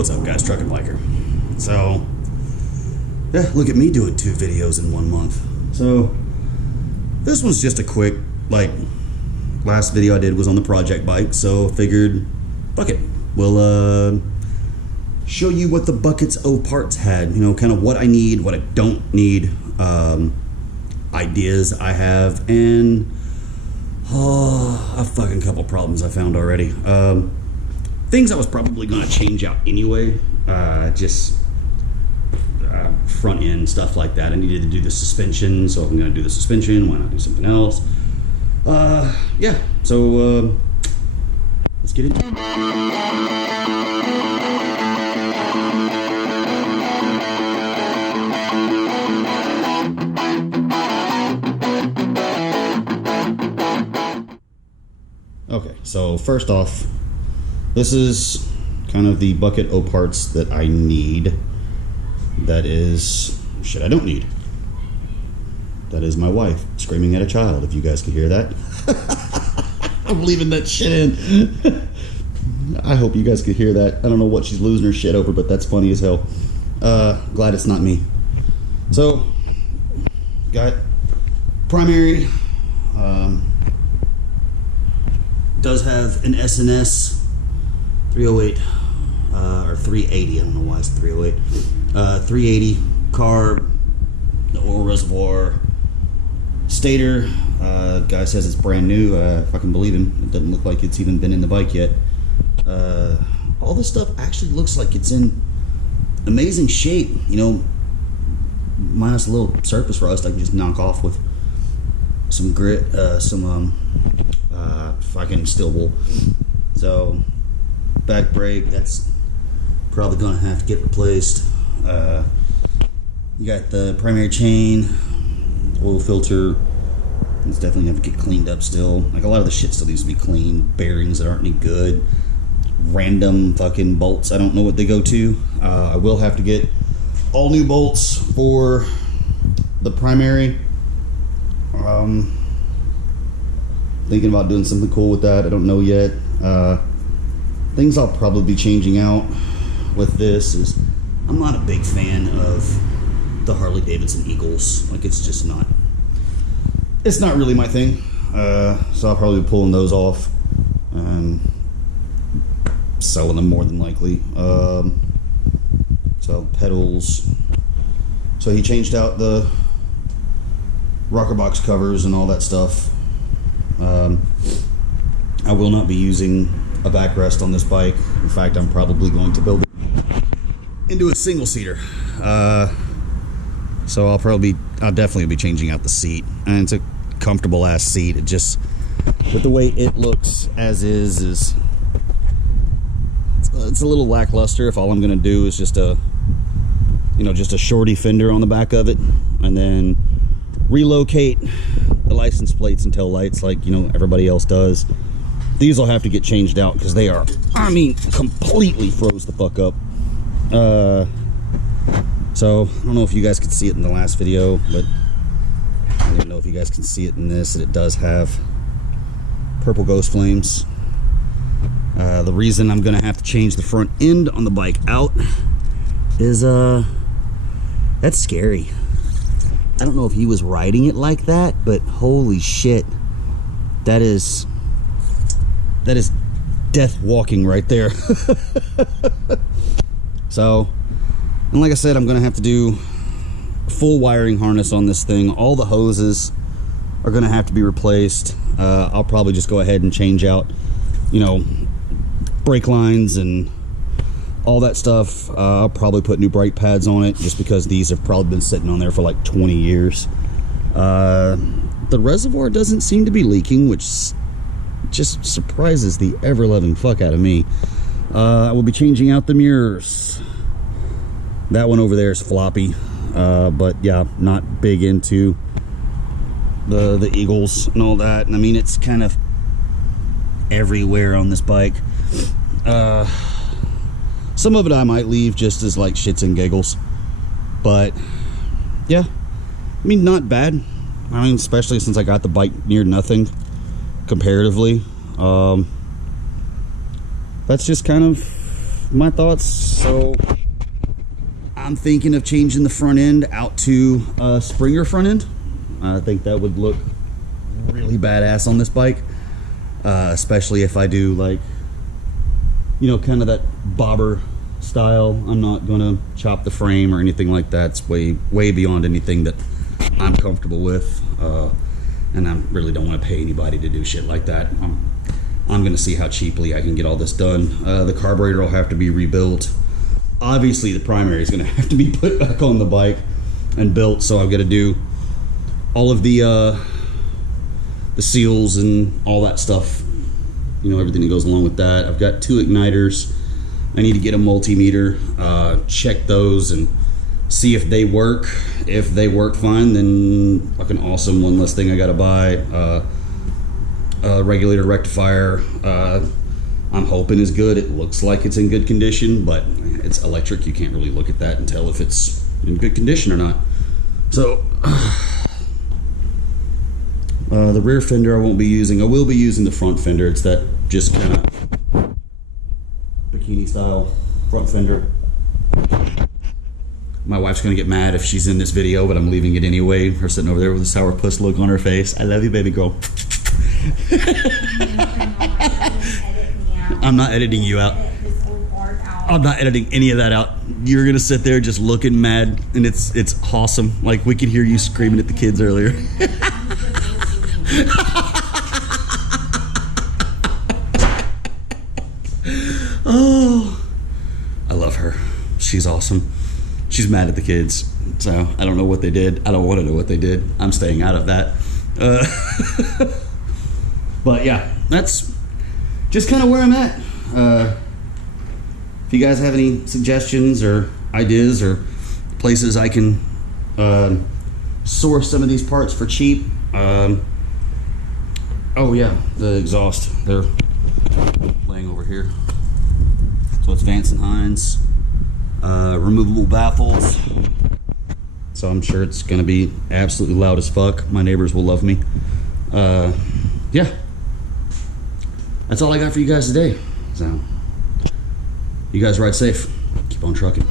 What's up, guys? Truck and Biker. So, yeah, look at me doing 2 videos in 1 month. So, this one's just a quick, last video I did was on the project bike, so figured, fuck it. We'll, show you what the Buckets O parts had. You know, kind of what I need, what I don't need, ideas I have, and a fucking couple problems I found already. Things I was probably going to change out anyway, just front end stuff like that. I needed to do the suspension, so if I'm going to do the suspension, why not do something else? Yeah, so let's get into it. Okay, so first off, this is kind of the Bucket O parts that I need. That is shit I don't need. That is my wife screaming at a child, if you guys could hear that. I'm leaving that shit in. I hope you guys could hear that. I don't know what she's losing her shit over, but that's funny as hell. Glad it's not me. So, got primary. Does have an SNS 308 or 380. I don't know why it's 308. 380 carb, the oil reservoir, stator. Guy says it's brand new. If I can believe him, it doesn't look like it's even been in the bike yet. All this stuff actually looks like it's in amazing shape. You know, minus a little surface rust I can just knock off with some grit, fucking steel wool. So back brake, that's probably gonna have to get replaced. You got the primary chain, oil filter. It's definitely gonna have to get cleaned up still. Like, a lot of the shit still needs to be cleaned. Bearings that aren't any good. Random fucking bolts, I don't know what they go to. I will have to get all new bolts for the primary. Thinking about doing something cool with that. I don't know yet. Things I'll probably be changing out with this is, I'm not a big fan of the Harley Davidson Eagles. Like, it's just not, it's not really my thing. So I'll probably be pulling those off and selling them more than likely. So pedals. So he changed out the rocker box covers and all that stuff. I will not be using a backrest on this bike. In fact, I'm probably going to build it into a single seater. So I'll definitely be changing out the seat. And it's a comfortable ass seat. It just, with the way it looks as is it's a little lackluster. If all I'm gonna do is just a shorty fender on the back of it, and then relocate the license plates and tail lights like, everybody else does. These will have to get changed out because they are, completely froze the fuck up. So I don't know if you guys could see it in the last video, but I don't even know if you guys can see it in this, and it does have purple ghost flames. The reason I'm gonna have to change the front end on the bike out is that's scary. I don't know if he was riding it like that, but holy shit, that is death walking right there. So, and like I said, I'm gonna have to do a full wiring harness on this thing. All the hoses are gonna have to be replaced. I'll probably just go ahead and change out, brake lines and all that stuff. I'll probably put new brake pads on it, just because these have probably been sitting on there for like 20 years. The reservoir doesn't seem to be leaking, which just surprises the ever-loving fuck out of me. I will be changing out the mirrors. That one over there is floppy, but yeah, not big into the Eagles and all that. And I mean, it's kind of everywhere on this bike. Some of it I might leave just as like shits and giggles, but yeah, I mean, not bad. I mean, especially since I got the bike near nothing comparatively. That's just kind of my thoughts. So I'm thinking of changing the front end out to a Springer front end. I think that would look really badass on this bike, especially if I do, like, you know, kind of that bobber style. I'm not gonna chop the frame or anything like that. It's way beyond anything that I'm comfortable with, and I really don't want to pay anybody to do shit like that. I'm gonna see how cheaply I can get all this done. The carburetor will have to be rebuilt. Obviously the primary is gonna have to be put back on the bike and built, so I've got to do all of the seals and all that stuff, you know, everything that goes along with that. I've got 2 igniters. I need to get a multimeter, check those and see if they work. If they work fine, then fucking awesome. One less thing I gotta buy. Regulator rectifier, I'm hoping is good. It looks like it's in good condition, but it's electric. You can't really look at that and tell if it's in good condition or not. So the rear fender I won't be using. I will be using the front fender. It's that just kind of bikini style front fender. My wife's gonna get mad if she's in this video, but I'm leaving it anyway. Her sitting over there with a sourpuss look on her face. I love you, baby girl. I'm not editing you out. I'm not editing any of that out. You're gonna sit there just looking mad, and it's awesome. Like, we could hear you screaming at the kids earlier. Oh, I love her. She's awesome. She's mad at the kids, so I don't know what they did. I don't want to know what they did. I'm staying out of that. But yeah, that's just kind of where I'm at. If you guys have any suggestions or ideas or places I can source some of these parts for cheap. Oh yeah, the exhaust. They're laying over here. So it's Vance and Hines. Removable baffles. So I'm sure it's gonna be absolutely loud as fuck. My neighbors will love me. Yeah. That's all I got for you guys today. So, you guys ride safe. Keep on trucking.